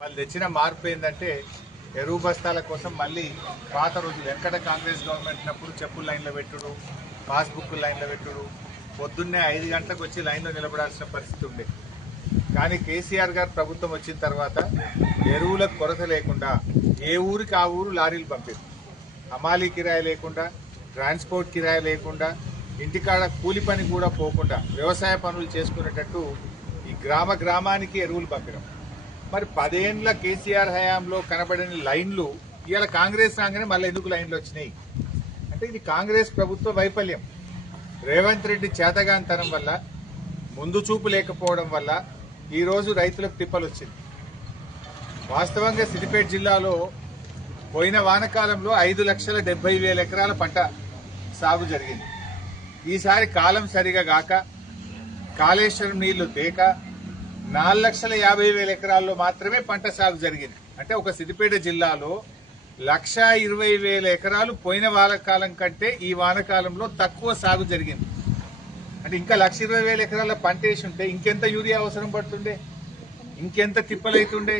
వాళ్ళు తెచ్చిన మార్పు ఏంటంటే ఎరువు బస్తాల కోసం మళ్ళీ పాత రోజులు వెంకట కాంగ్రెస్ గవర్నమెంట్ ఉన్నప్పుడు చెప్పుల లైన్లో పెట్టుడు, పాస్బుక్ లైన్లో పెట్టుడు, పొద్దున్నే 5 గంటలకు వచ్చి లైన్లో నిలబడాల్సిన పరిస్థితి ఉండే. కానీ కేసీఆర్ గారు ప్రభుత్వం వచ్చిన తర్వాత ఎరువులకు కొరత లేకుండా ఏ ఊరికి ఆ ఊరు లారీలు పంపారు. హమాలీ కిరాయి లేకుండా, ట్రాన్స్పోర్ట్ కిరాయి లేకుండా, ఇంటికాడ కూలి పని కూడా పోకుండా వ్యవసాయ పనులు చేసుకునేటట్టు ఈ గ్రామానికి ఎరువులు పంపినాం. మరి 10 ఏళ్ల కేసీఆర్ హయాంలో కనబడిన లైన్లు ఇవాళ కాంగ్రెస్ రాగానే మళ్ళీ ఎందుకు లైన్లు వచ్చినాయి అంటే ఇది కాంగ్రెస్ ప్రభుత్వ వైఫల్యం. రేవంత్ రెడ్డి చేతగాంతనం వల్ల, ముందు చూపు లేకపోవడం వల్ల ఈ రోజు రైతులకు తిప్పలు వచ్చింది. వాస్తవంగా సిద్దిపేట జిల్లాలో పోయిన వానకాలంలో 5,70,000 ఎకరాల పంట సాగు జరిగింది. ఈసారి కాలం సరిగా గాక, కాళేశ్వరం నీళ్లు తేక 4,50,000 ఎకరాల్లో మాత్రమే పంట సాగు జరిగింది. అంటే ఒక సిద్దిపేట జిల్లాలో 1,20,000 ఎకరాలు పోయిన వానకాలం కంటే ఈ వానకాలంలో తక్కువ సాగు జరిగింది. అంటే ఇంకా 1,20,000 ఎకరాల పంట వేసి ఉంటే ఇంకెంత యూరియా అవసరం పడుతుండే, ఇంకెంత తిప్పలైతుండే.